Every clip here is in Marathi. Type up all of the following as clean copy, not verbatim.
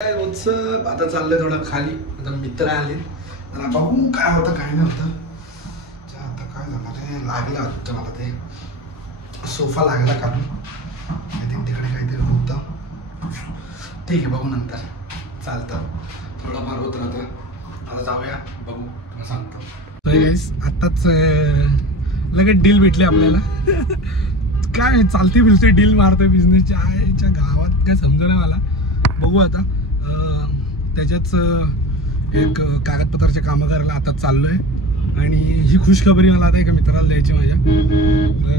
उत्सव आता चाललंय थोडं खाली. आता मित्र आले मला बघू काय होतं काय नव्हतं. आता काय झालं रे, लागलं वाटतं मला ते सोफा लागला काढून. आय थिंक तिकडे काहीतरी होतं. ठीक आहे बघू नंतर चालतं, थोडंफार होत राहतं. आता जाऊया बघू, तुला सांगतो. गाईस आत्ताच लगेच डील भेटली आपल्याला. काय चालती बिलती डील मारतोय बिझनेसच्या आयच्या गावात, काय समजेना मला. बघू आता त्याच्याच एक कागदपत्राचे कामं करायला आता चाललोय. आणि ही खुशखबरी मला आता एका मित्राला द्यायची माझ्या.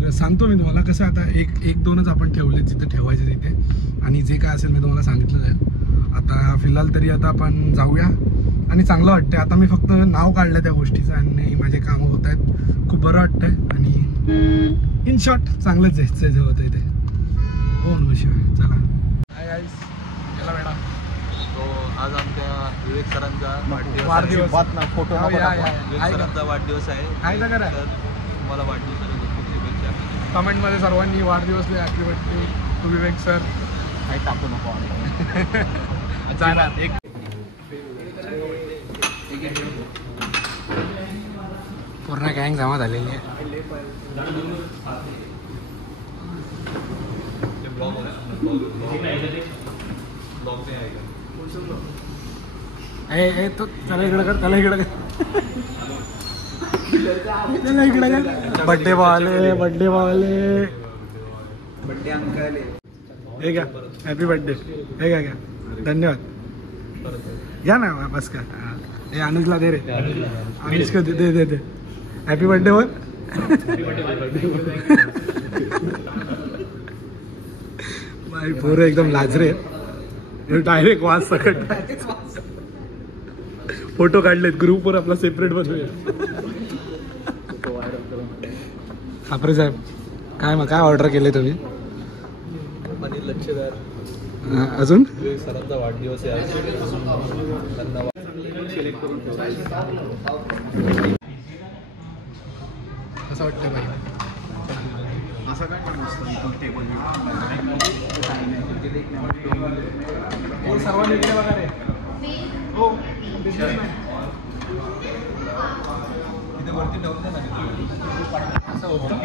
तर सांगतो मी तुम्हाला कसं. आता एक दोनच आपण ठेवले जिथे ठेवायचे तिथे, आणि जे काय असेल मी तुम्हाला सांगितलं जाईल. आता फिलहाल तरी आता आपण जाऊया. आणि चांगलं वाटतंय आता. मी फक्त नाव काढलं त्या गोष्टीचं आणि माझे कामं होत आहेत. खूप बरं वाटतंय. आणि इन शॉर्ट चांगलंच जायचं जे होतं इथे. हो नमशिवाय. चला हाय गाईस. चला मॅडम. तो आज आमच्या विवेक सरांचा वाढदिवस फोटो विवेक सरांचा वाढदिवस आहे. काय करा तर तुम्हाला वाढदिवसाच्या खूप शुभेच्छा. कमेंटमध्ये सर्वांनी वाढदिवस happy birthday to Vivek sir. काही टाकू नको. जाणार एक पूर्ण गँग जमा झालेली आहे. तो त्याला इकडे कर, त्याला इकडे कर, त्याला इकडे कर. बर्थडे वाले बर्थडे वाले बड्डे अंकल हे घ्या, हॅपी बर्थडे. हे घ्या घ्या, धन्यवाद. घ्या ना बस का. हे अनुजला दे रे. अनुज का दे दे दे. हॅपी बर्थडे वर. बाई पोरं एकदम लाजरे. डायरेक्ट वाज सकट फोटो काढलेत ग्रुपवर आपला सेपरेट बनवूया. खापरे साहेब काय मग काय ऑर्डर केले तुम्ही? अनिल लक्षदार. अजून विवेक सरांचा वाढदिवस आहे आज. त्यांना सिलेक्ट करून कसं वाटतं बाई? असं काय पण नसतं टेबल. सर्वांनी इकडे बघा रे. हो तिथे वरती ठेवून द्या ना. असं होतं.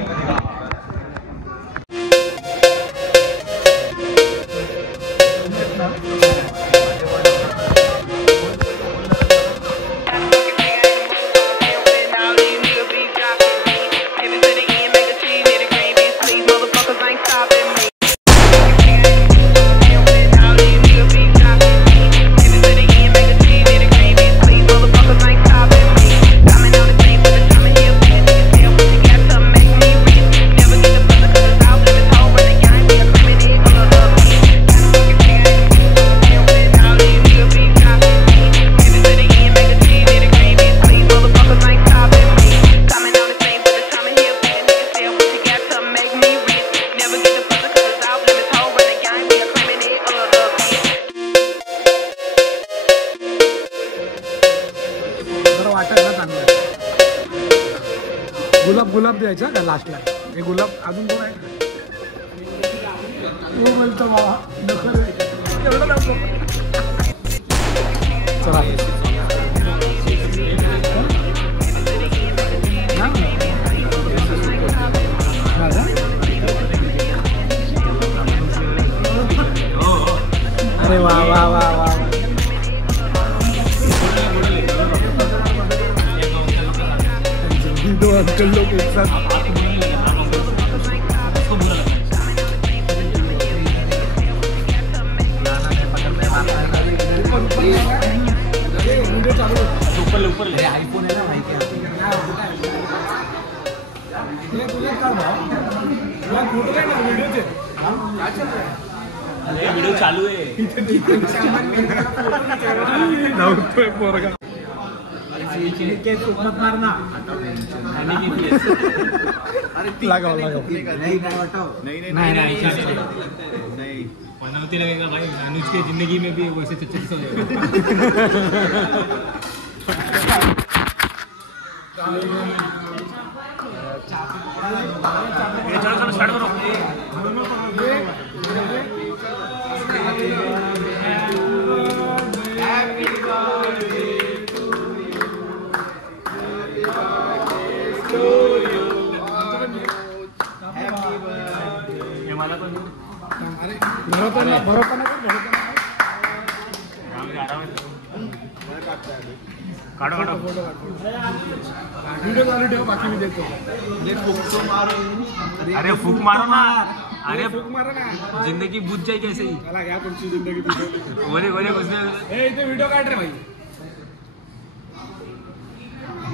गुलाब द्यायचा का लास्टला? हे गुलाब अजून कोण आहे? तू बोलतो बाबा एवढं नको. चला अरे वा वा वा वा. दो अंकल लोग एक साथ. ऊपर ले आईफोन है ना भाई. वीडियो चालू आहे. धावतोय पोरगा. लगाओ लगाओ. नहीं पनावती लगेगा भाई. अनुज के जिंदगी में भी वैसे चच्चर से चलो स्टार्ट करो. काढा काढा व्हिडिओ चालू ठेव, बाकी मी देतो. अरे फूक मारो ना. अरे फूक मारा ना. जिंदगी बुझ जाए कैसे ही. मला घ्या तुमची जिंदगी तुझी. बोले बोले उसने ए इथे व्हिडिओ काढ रे भाई.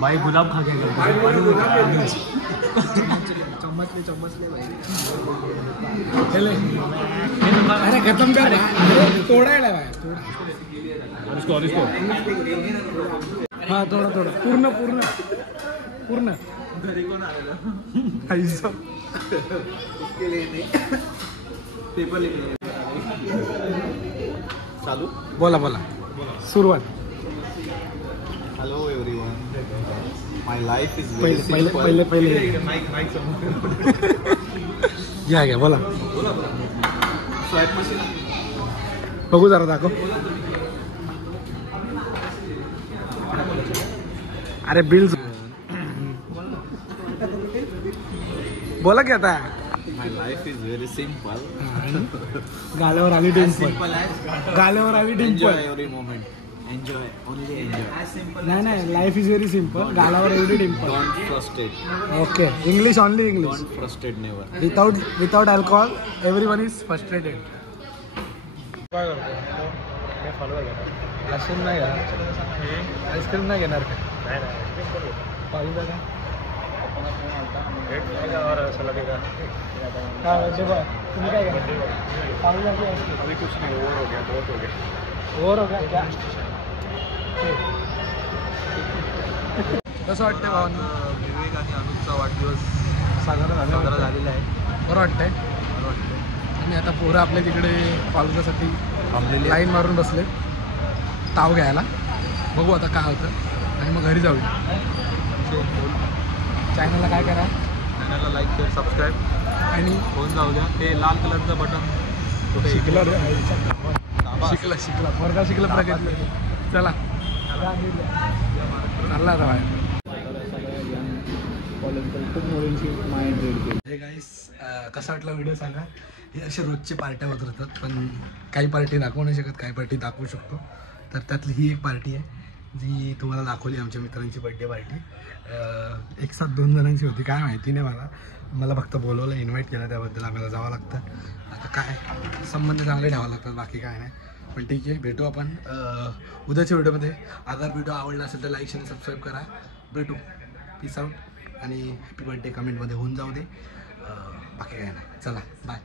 भाई गुलाब खा के गए. चम्मचले भाई. चले. अरे खत्म कर. तोडायला भाई. इसको और इसको. हा थोडा पूर्ण घरी कोण आलेलं चालू. बोला सुरुवात. Hello everyone. My life is पहिले घ्या बोला. स्वॅप मशीन बघू जरा दाखव. अरे बिल बोला की आता. माय लाईफ इज व्हेरी सिम्पल. गाल्यावर आली डिंपल. गाल्यावर आली Dimple. Every moment. Enjoy only enjoy. नाही लाईफ इज व्हेरी सिम्पल. गालावर एवढी Dimple. Don't frustrate. Okay English only English. Don't frustrate never. Without alcohol everyone is frustrated. Ice cream नाही घेणार. आईस्क्रीम नाही घेणार का? पाहिजे का? तुम्ही काय घेणार? अभी कुछ नहीं. ओवर हो गया, बहुत हो गया. ओव्हर हो गया क्या? कसं वाटतंय भावांना? विवेक आणि अनुजचा वाढदिवस साजरा झालेला आहे. बरं वाटतंय. आणि आता पोरं आपल्या तिकडे फालुदासाठी थांबलेली लाईन मारून बसले ताव घ्यायला. बघू आता काय होतं आणि मग घरी जाऊया. चॅनलला काय करा? चॅनलला लाईक शेअर सबस्क्राईब आणि होऊन जाऊ द्या. ते लाल कलरचं बटन कुठे शिकला पोरगा शिकला प्रगती. चला चालला आता बाहेर. हे गाईस कसा वाटला व्हिडिओ सांगा. हे असे रोजचे पार्ट्या होत राहतात, पण काही पार्टी दाखवू नाही शकत, काही पार्टी दाखवू शकतो. तर त्यातली ही एक पार्टी आहे जी तुम्हाला दाखवली, आमच्या मित्रांची बड्डे पार्टी. एक साथ 2 जणांची होती, काय माहिती नाही मला फक्त बोलवलं, इन्व्हाइट केलं, त्याबद्दल आम्हाला जावं लागतं. आता काय संबंध चांगले ठेवावं लागतात, बाकी काय नाही. पण ठीक आहे, भेटू आपण उद्याच्या व्हिडिओमध्ये. अगर व्हिडिओ आवडला असेल तर लाईक शेअर सबस्क्राईब करा. भेटू. पीस आउट आणि हॅपी बर्थडे कमेंटमध्ये होऊन जाऊ दे. बाकी काय नाही. चला बाय.